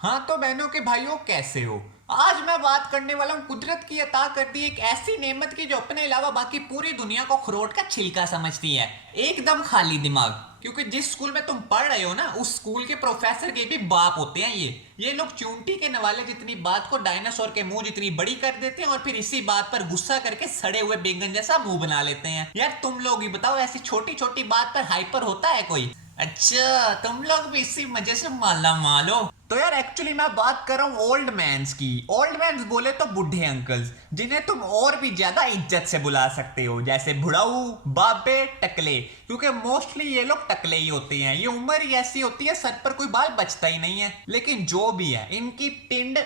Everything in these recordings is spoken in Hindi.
हाँ तो बहनों के भाइयों, कैसे हो? आज मैं बात करने वाला हूँ कुदरत की अता कर दी एक ऐसी नेमत की जो अपने अलावा बाकी पूरी दुनिया को अखरोट का छिलका समझती है। एकदम खाली दिमाग। क्योंकि जिस स्कूल में तुम पढ़ रहे हो ना, उस स्कूल के प्रोफेसर के भी बाप होते हैं ये लोग चूंटी के नवाले जितनी बात को डायनासोर के मुंह जितनी बड़ी कर देते हैं और फिर इसी बात पर गुस्सा करके सड़े हुए बैंगन जैसा मुंह बना लेते हैं। यार तुम लोग ही बताओ, ऐसी छोटी छोटी बात पर हाइपर होता है कोई? अच्छा, तुम लोग भी इसी मजे से माला मालो। तो यार एक्चुअली मैं बात कर रहा हूँ ओल्ड मैंस की। ओल्ड मैंस बोले तो बूढ़े अंकल्स, जिन्हें तुम और भी ज्यादा इज्जत से बुला सकते हो, जैसे बुढ़ाऊ, बाबे, टकले। क्योंकि मोस्टली ये लोग टकले ही होते हैं। ये उम्र ही ऐसी होती है, सर पर कोई बाल बचता ही नहीं है। लेकिन जो भी है, इनकी पिंड,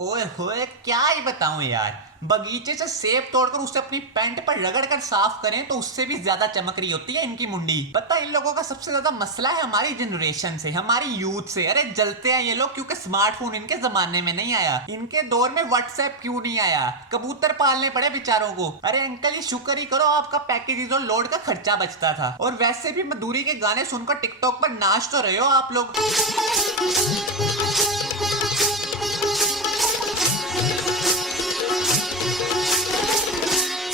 ओए होए क्या ही बताऊं यार। बगीचे से सेब तोड़कर उसे अपनी पैंट पर रगड़ कर साफ करें तो उससे भी ज्यादा चमक रही होती है इनकी मुंडी। पता है इन लोगों का सबसे ज्यादा मसला है हमारी जनरेशन से, हमारी यूथ से। अरे जलते हैं ये लोग क्योंकि स्मार्टफोन इनके जमाने में नहीं आया। इनके दौर में व्हाट्सएप क्यों नहीं आया? कबूतर पालने पड़े बेचारों को। अरे अंकल ये शुक्र ही करो आपका पैकेज और लोड का खर्चा बचता था। और वैसे भी मधुरी के गाने सुनकर टिकटॉक पर नाच तो रहे हो आप लोग।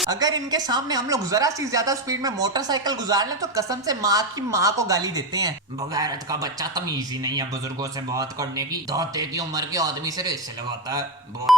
अगर इनके सामने हम लोग जरा सी ज्यादा स्पीड में मोटरसाइकिल गुजार लें तो कसम से माँ की माँ को गाली देते हैं। बगैरत का बच्चा तमीज ही नहीं है बुजुर्गों से बात करने की। दाते की उम्र के आदमी से रेस लगाता है।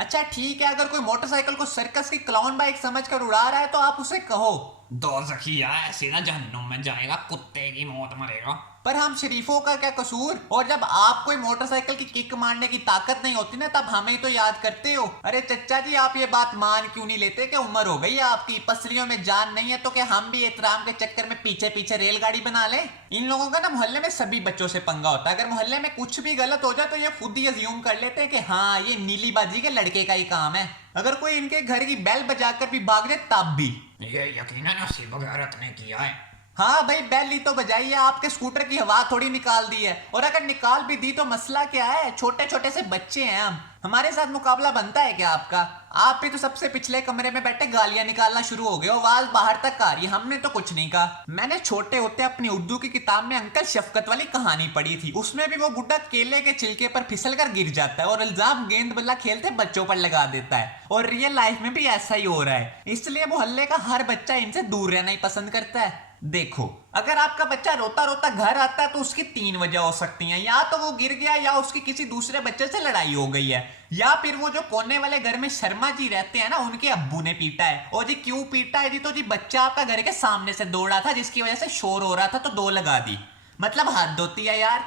अच्छा ठीक है, अगर कोई मोटरसाइकिल को सर्कस की क्लाउन बाइक समझकर उड़ा रहा है तो आप उसे कहो दो सखिया ऐसे ना जहन्नुम में जाएगा, कुत्ते की मौत मरेगा। पर हम शरीफों का क्या कसूर? और जब आप कोई मोटरसाइकिल की किक मारने की ताकत नहीं होती ना, तब हमें तो याद करते हो। अरे चच्चा जी, आप ये बात मान क्यों नहीं लेते कि उम्र हो गई है आपकी, पसलियों में जान नहीं है? तो क्या हम भी एहतराम के चक्कर में पीछे पीछे रेलगाड़ी बना ले? इन लोगों का ना मोहल्ले में सभी बच्चों से पंगा होता है। अगर मोहल्ले में कुछ भी गलत हो जाए तो ये खुद ही अज्यूम कर लेते हैं कि हाँ ये नीली बाजी के लड़के का ही काम है। अगर कोई इनके घर की बेल बजाकर भी भाग जाए तब भी ये यकीनन उसी बगैरत ने किया है। हाँ भाई, बेल ही तो बजाई है, आपके स्कूटर की हवा थोड़ी निकाल दी है। और अगर निकाल भी दी तो मसला क्या है? छोटे छोटे से बच्चे हैं हम, हमारे साथ मुकाबला बनता है क्या आपका? आप भी तो सबसे पिछले कमरे में बैठे गालियां निकालना शुरू हो गए हो, आवाज बाहर तक आ रही है। हमने तो कुछ नहीं कहा। मैंने छोटे होते अपनी उर्दू की किताब में अंकल शफकत वाली कहानी पढ़ी थी। उसमें भी वो बुड्ढा केले के छिलके पर फिसल कर गिर जाता है और इल्जाम गेंद बल्ला खेलते बच्चों पर लगा देता है। और रियल लाइफ में भी ऐसा ही हो रहा है। इसलिए मोहल्ले का हर बच्चा इनसे दूर रहना ही पसंद करता है। देखो, अगर आपका बच्चा रोता रोता घर आता है तो उसकी 3 वजह हो सकती हैं। या तो वो गिर गया, या उसकी किसी दूसरे बच्चे से लड़ाई हो गई है, या फिर वो जो कोने वाले घर में शर्मा जी रहते हैं ना, उनके अब्बू ने पीटा है। और जी क्यों पीटा है जी? तो जी बच्चा आपका घर के सामने से दौड़ा था जिसकी वजह से शोर हो रहा था तो 2 लगा दी। मतलब हद होती है यार।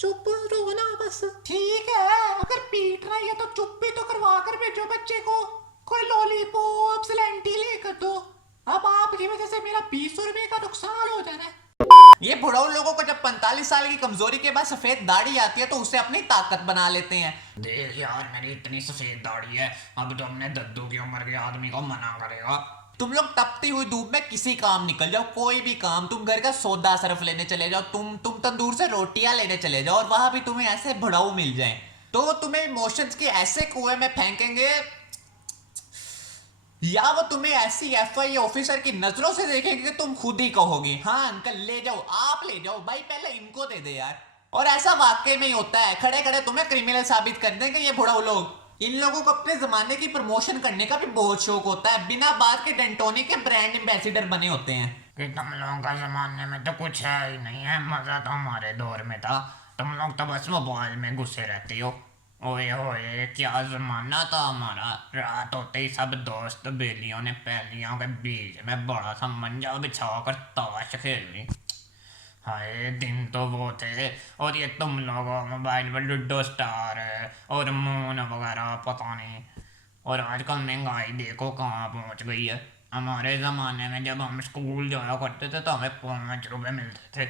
चुप रहो ना बस। ठीक है, अगर पीट रहा है तो चुप भी तो करवा कर भेजो बच्चे को। कोई लॉलीपॉप स्लैंटी लेकर दो। अब आपकी वजह से मेरा 20 रुपए का नुकसान हो जा रहा है। ये बुढ़ाऊ लोगों को जब 45 साल की कमजोरी के बाद सफेद दाढ़ी आती है तो उसे अपनी ताकत बना लेते हैं। देख यार, मेरी इतनी सफेद दाढ़ी है, अब तो हमने दद्दू की उम्र के आदमी को मना करेगा। तुम लोग तपती हुई धूप में किसी काम निकल जाओ, कोई भी काम। तुम घर का सौदा सरफ लेने चले जाओ, तुम तंदूर से रोटियां लेने चले जाओ, और वहां भी तुम्हें ऐसे बुढ़ाऊ मिल जाए तो वो तुम्हें इमोशंस के ऐसे कुएं में फेंकेंगे, या वो तुम्हें ऐसी एफआई ऑफिसर की नजरों से देखेंगे कि तुम खुद ही कहोगे हाँ अंकल ले जाओ, आप ले जाओ भाई, पहले इनको दे दे यार। और ऐसा वाकई में ही होता है, खड़े खड़े तुम्हें क्रिमिनल साबित कर देंगे ये बुढ़ाऊ लोग। इन लोगों को अपने जमाने की प्रमोशन करने का भी बहुत शौक होता है, बिना बात के डेंटोनी के ब्रांड एम्बेसिडर बने होते हैं। कि तुम लोगों का जमाने में तो कुछ है ही नहीं है, मजा तो हमारे दौर में था। तुम लोग तो बस मोबाइल में घुसे रहते हो। ओए होए क्या जमाना था हमारा। रात होते ही सब दोस्त बेलियों ने पहलियों के बीच में बड़ा सा मंजा बिछाकर ताश खेलनी। हाय दिन तो वो थे। और ये तुम लोगों मोबाइल पर लूडो स्टार और मून वगैरह पता नहीं। और आजकल महंगाई देखो कहाँ पहुँच गई है। हमारे ज़माने में जब हम स्कूल जाया करते थे तो हमें 5 रुपए मिलते थे,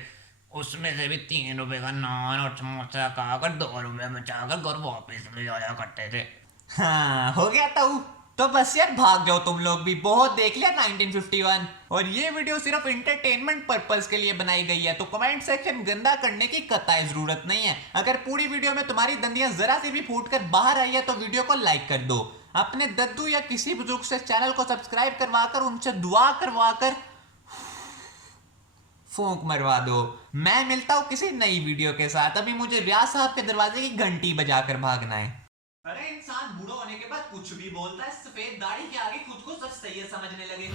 उसमें से भी 3 रुपए का नान और समोसा खाकर 2 रुपए बचाकर घर वापस ले आया करते थे। हाँ हो गया ताऊ। तो बस यार भाग जाओ तुम लोग भी, बहुत देख लिया 1951। और ये वीडियो सिर्फ इंटरटेनमेंट पर्पस के लिए बनाई गई है, तो कमेंट सेक्शन गंदा करने की कतई जरूरत नहीं है। अगर पूरी वीडियो में तुम्हारी दंदियां जरा सी भी फूट कर बाहर आई है तो वीडियो को लाइक कर दो। अपने दद्दू या किसी बुजुर्ग से चैनल को सब्सक्राइब करवाकर, उनसे दुआ करवाकर फूंक मरवा दो। मैं मिलता हूँ किसी नई वीडियो के साथ, अभी मुझे रियाज साहब के दरवाजे की घंटी बजाकर भागना है। अरे इंसान बूढ़ा होने के बाद कुछ भी बोलता है, सफेद दाढ़ी के आगे खुद को सच सही समझने लगे।